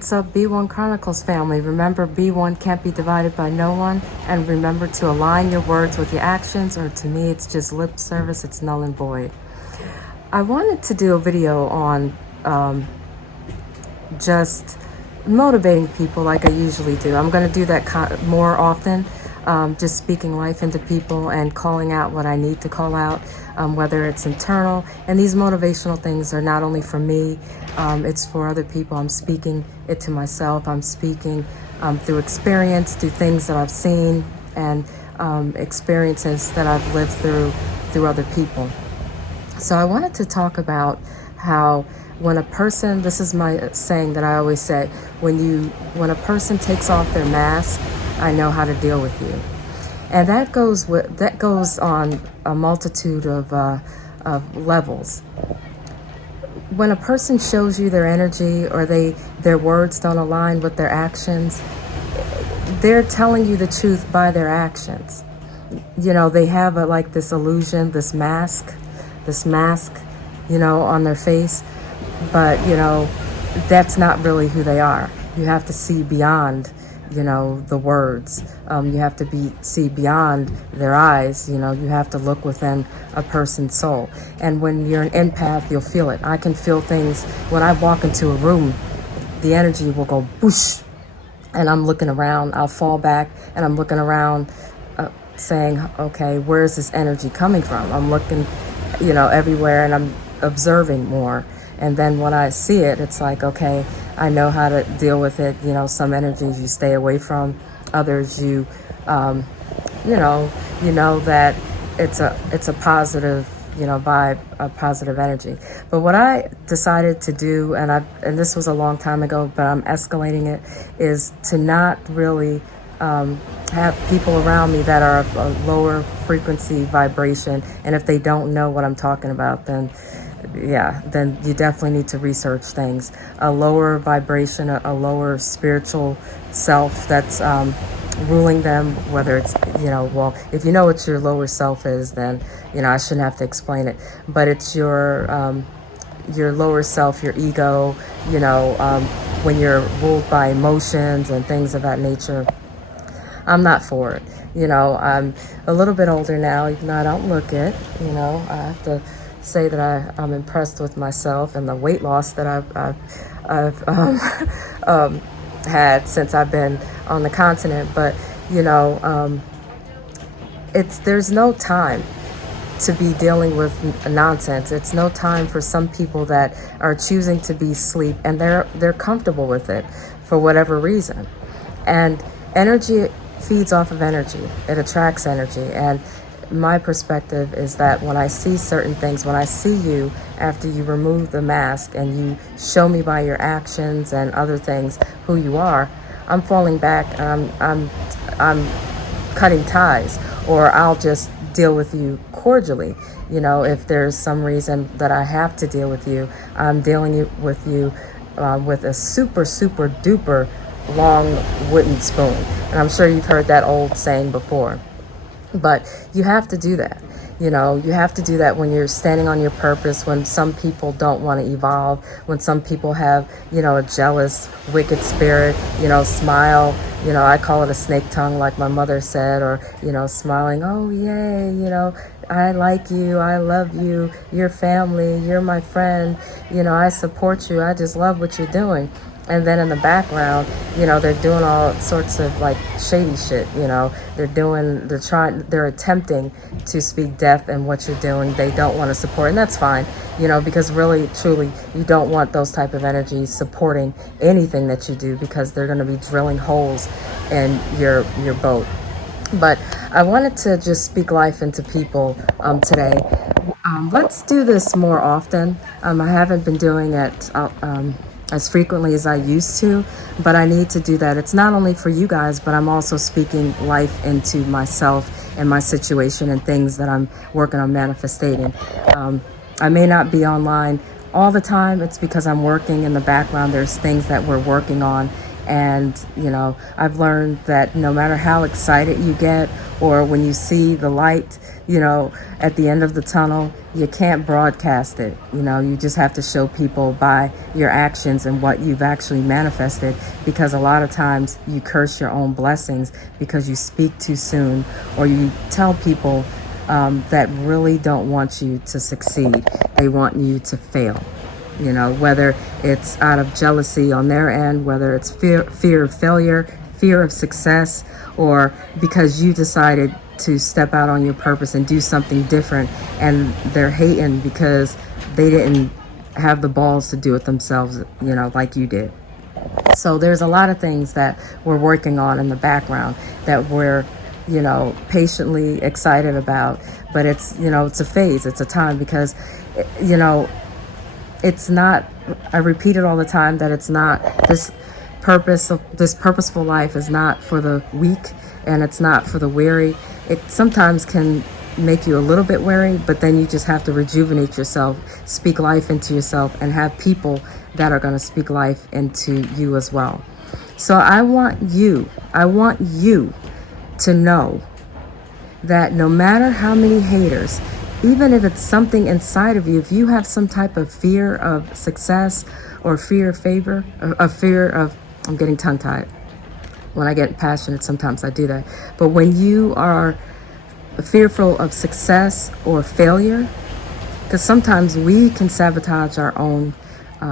What's up, B1 Chronicles family? Remember, B1 can't be divided by no one. And remember to align your words with your actions, or to me, it's just lip service. It's null and void. I wanted to do a video on just motivating people like I usually do. I'm going to do that more often, just speaking life into people and calling out what I need to call out, whether it's internal. And these motivational things are not only for me, it's for other people. I'm speaking it to myself. I'm speaking through experience, through things that I've seen, and experiences that I've lived through other people. So I wanted to talk about how when a person, this is my saying that I always say, when a person takes off their mask, I know how to deal with you. And that goes on a multitude of levels. When a person shows you their energy, or their words don't align with their actions, they're telling you the truth by their actions. You know, they have like this illusion, this mask, on their face. But, that's not really who they are. You have to see beyond, the words. You have to see beyond their eyes. You have to look within a person's soul. And when you're an empath, you'll feel it. I can feel things. When I walk into a room, the energy will go boosh. And I'm looking around. I'll fall back and I'm looking around saying, okay, where's this energy coming from? I'm looking, everywhere, and I'm observing more. And then when I see it, it's like, okay, I know how to deal with it. Some energies you stay away from, others you that it's a positive, vibe, a positive energy. But what I decided to do, and this was a long time ago, but I'm escalating it, is to not really have people around me that are of a lower frequency vibration. And if they don't know what I'm talking about, then you definitely need to research things. A lower vibration, a lower spiritual self that's ruling them, whether it's, if you know what your lower self is, then, I shouldn't have to explain it. But it's your lower self, your ego, when you're ruled by emotions and things of that nature. I'm not for it. I'm a little bit older now, even though I don't look it. I have to say that I'm impressed with myself and the weight loss that I've had since I've been on the continent. But there's no time to be dealing with nonsense. It's no time for some people that are choosing to be asleep, and they're comfortable with it for whatever reason. And energy feeds off of energy. It attracts energy. And my perspective is that when I see certain things, when I see you after you remove the mask and you show me by your actions and other things who you are, I'm falling back and I'm cutting ties, or I'll just deal with you cordially. If there's some reason that I have to deal with you, I'm dealing with you with a super, super duper long wooden spoon. And I'm sure you've heard that old saying before. But you have to do that. You have to do that when you're standing on your purpose, when some people don't want to evolve, when some people have, a jealous, wicked spirit, smile, I call it a snake tongue, like my mother said, or, smiling, oh, yay, I like you, I love you, you're family, you're my friend, I support you, I just love what you're doing. And then in the background, they're doing all sorts of like shady shit. They're attempting to speak death in what you're doing. They don't want to support, and that's fine, because really, truly, you don't want those type of energies supporting anything that you do, because they're going to be drilling holes in your boat. But I wanted to just speak life into people today. Let's do this more often. I haven't been doing it as frequently as I used to, but I need to do that. It's not only for you guys, but I'm also speaking life into myself and my situation and things that I'm working on manifesting. I may not be online all the time. It's because I'm working in the background. There's things that we're working on, And, I've learned that no matter how excited you get, or when you see the light, at the end of the tunnel, you can't broadcast it. You just have to show people by your actions and what you've actually manifested, because a lot of times you curse your own blessings because you speak too soon, or you tell people that really don't want you to succeed. They want you to fail. Whether it's out of jealousy on their end, whether it's fear of failure, fear of success, or because you decided to step out on your purpose and do something different, and they're hating because they didn't have the balls to do it themselves, like you did. So there's a lot of things that we're working on in the background that we're, patiently excited about. But it's, it's a phase, it's a time, because, it's not, I repeat it all the time, that it's not this purposeful life is not for the weak, and it's not for the weary. It sometimes can make you a little bit weary, but then you just have to rejuvenate yourself, speak life into yourself, and have people that are going to speak life into you as well. So I want you to know that no matter how many haters, even if it's something inside of you, if you have some type of fear of success, or fear of favor, or fear of, I'm getting tongue-tied. When I get passionate, sometimes I do that. But when you are fearful of success or failure, because sometimes we can sabotage our own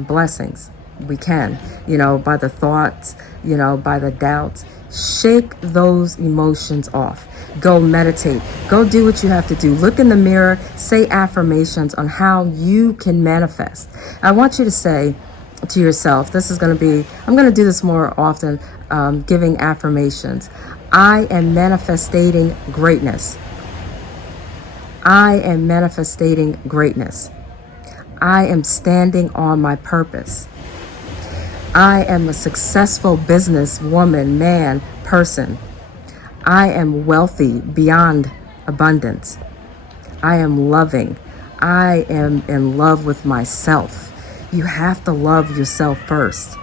blessings. We can, by the thoughts, by the doubts. Shake those emotions off. Go meditate. Go do what you have to do. Look in the mirror. Say affirmations on how you can manifest. I want you to say to yourself, I'm going to do this more often, giving affirmations. I am manifesting greatness. I am manifesting greatness. I am standing on my purpose. I am a successful business woman, man, person. I am wealthy beyond abundance. I am loving. I am in love with myself. You have to love yourself first.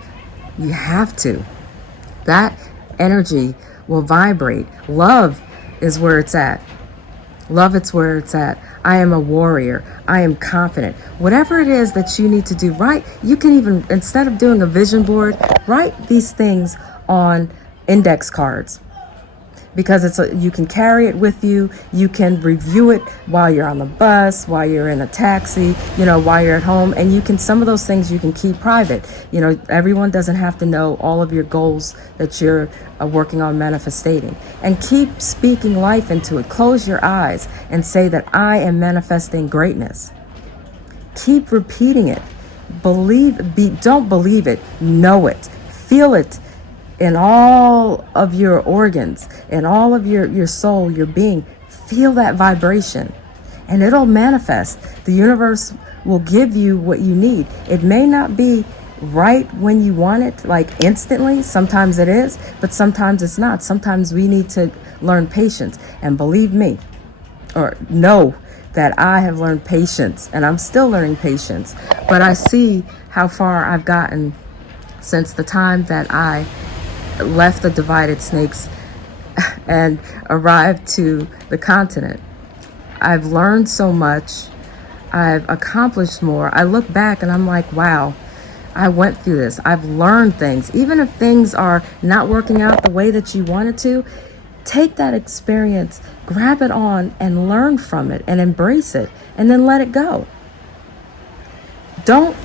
You have to. That energy will vibrate. Love is where it's at. Love, it's where it's at. I am a warrior. I am confident. Whatever it is that you need to do, right? You can even, instead of doing a vision board, write these things on index cards. Because you can carry it with you. You can review it while you're on the bus, while you're in a taxi, while you're at home. And some of those things you can keep private. Everyone doesn't have to know all of your goals that you're working on manifesting. And keep speaking life into it. Close your eyes and say that I am manifesting greatness. Keep repeating it. Don't believe it. Know it. Feel it. In all of your organs, in all of your soul, your being, feel that vibration, and it'll manifest. The universe will give you what you need. It may not be right when you want it, like instantly. Sometimes it is, but sometimes it's not. Sometimes we need to learn patience. And believe me, or know that I have learned patience, and I'm still learning patience. But I see how far I've gotten since the time that I left the divided snakes and arrived to the continent. I've learned so much. I've accomplished more. I look back and I'm like, wow, I went through this. I've learned things. Even if things are not working out the way that you wanted to, take that experience, grab it on, and learn from it and embrace it, and then let it go. Don't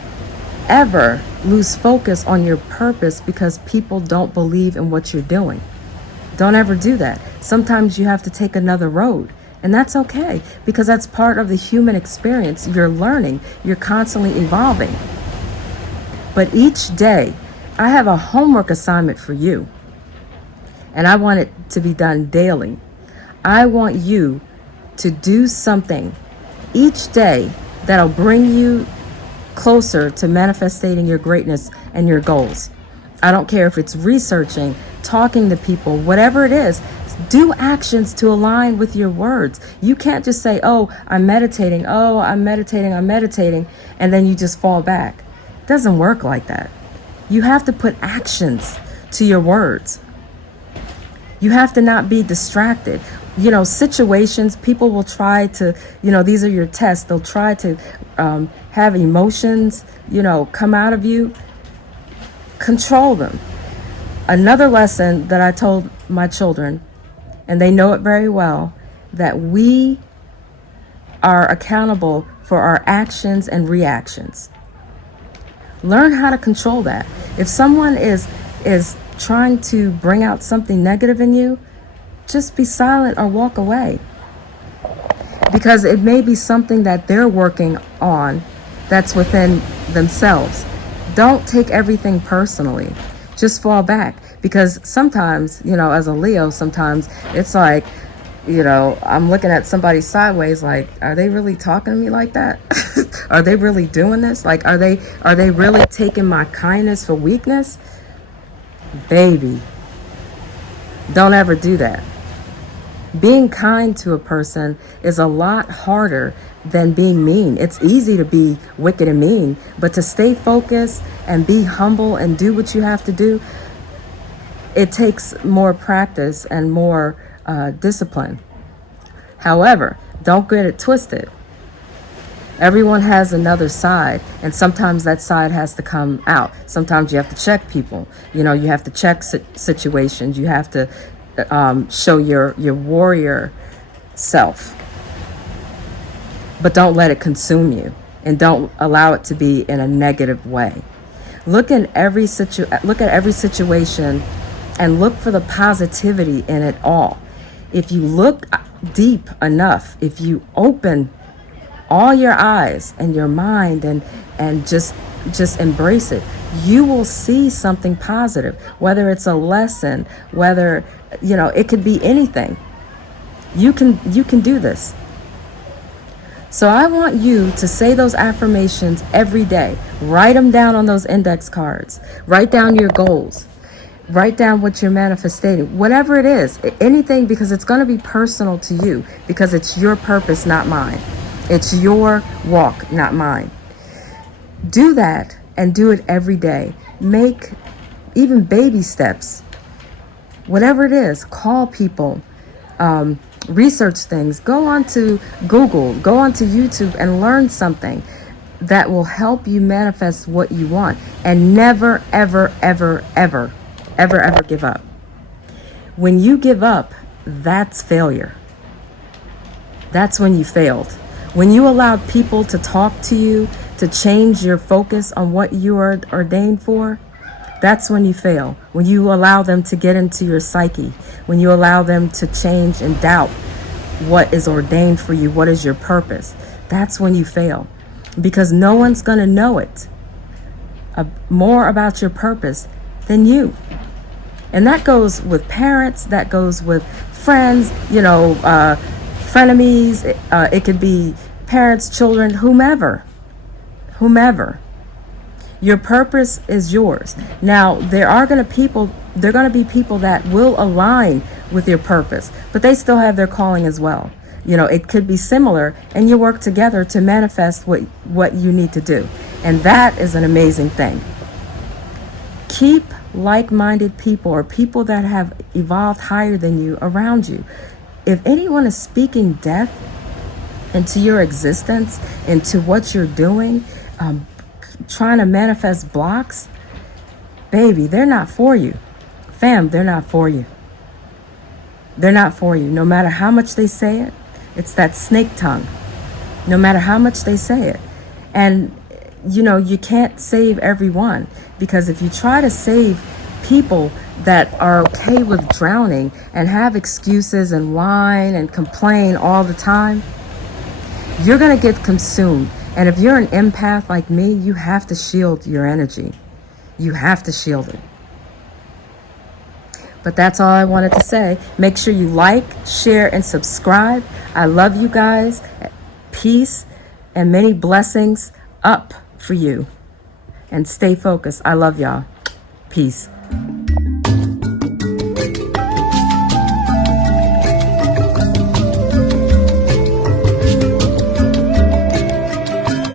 ever lose focus on your purpose because people don't believe in what you're doing. Don't ever do that. Sometimes you have to take another road, and that's okay, because that's part of the human experience. You're learning, you're constantly evolving. But each day, I have a homework assignment for you, and I want it to be done daily. I want you to do something each day that'll bring you closer to manifesting your greatness and your goals. I don't care if it's researching, talking to people, whatever it is. Do actions to align with your words. You can't just say, oh, I'm meditating, and then you just fall back. It doesn't work like that. You have to put actions to your words. You have to not be distracted. Situations, people will try to, these are your tests. They'll try to have emotions, come out of you. Control them. Another lesson that I told my children, and they know it very well, that we are accountable for our actions and reactions. Learn how to control that. If someone is trying to bring out something negative in you, just be silent or walk away. Because it may be something that they're working on that's within themselves. Don't take everything personally. Just fall back. Because sometimes, as a Leo, sometimes it's like, I'm looking at somebody sideways like, are they really talking to me like that? Are they really doing this? Like, are they really taking my kindness for weakness? Baby, don't ever do that. Being kind to a person is a lot harder than being mean. It's easy to be wicked and mean, but to stay focused and be humble and do what you have to do, it takes more practice and more discipline. However, don't get it twisted. Everyone has another side, and sometimes that side has to come out. Sometimes you have to check people. You have to check situations. You have to show your warrior self. But don't let it consume you, and don't allow it to be in a negative way. Look at every situation and look for the positivity in it all. If you look deep enough, if you open all your eyes and your mind and just embrace it, you will see something positive. Whether it's a lesson, whether it could be anything. You can do this. So I want you to say those affirmations every day. Write them down on those index cards. Write down your goals. Write down what you're manifesting, whatever it is, anything, because it's going to be personal to you, because it's your purpose, not mine. It's your walk, not mine. Do that and do it every day. Make even baby steps. Whatever it is, call people, research things, go onto Google, go onto YouTube and learn something that will help you manifest what you want. And never, ever, ever, ever, ever, ever give up. When you give up, that's failure. That's when you failed. When you allowed people to talk to you, to change your focus on what you are ordained for, that's when you fail. When you allow them to get into your psyche, when you allow them to change and doubt what is ordained for you, what is your purpose, that's when you fail. Because no one's going to know it more about your purpose than you. And that goes with parents, that goes with friends, frenemies. It could be parents, children, whomever. Your purpose is yours. Now, there are going to be people that will align with your purpose, but they still have their calling as well. It could be similar, and you work together to manifest what you need to do. And that is an amazing thing. Keep like-minded people, or people that have evolved higher than you, around you. If anyone is speaking death into your existence, into what you're doing, trying to manifest blocks, baby, they're not for you. Fam, they're not for you. They're not for you. No matter how much they say it, it's that snake tongue. No matter how much they say it. And you can't save everyone, because if you try to save people that are okay with drowning and have excuses and whine and complain all the time, you're going to get consumed. And if you're an empath like me, you have to shield your energy. You have to shield it. But that's all I wanted to say. Make sure you like, share, and subscribe. I love you guys. Peace and many blessings up for you. And stay focused. I love y'all. Peace.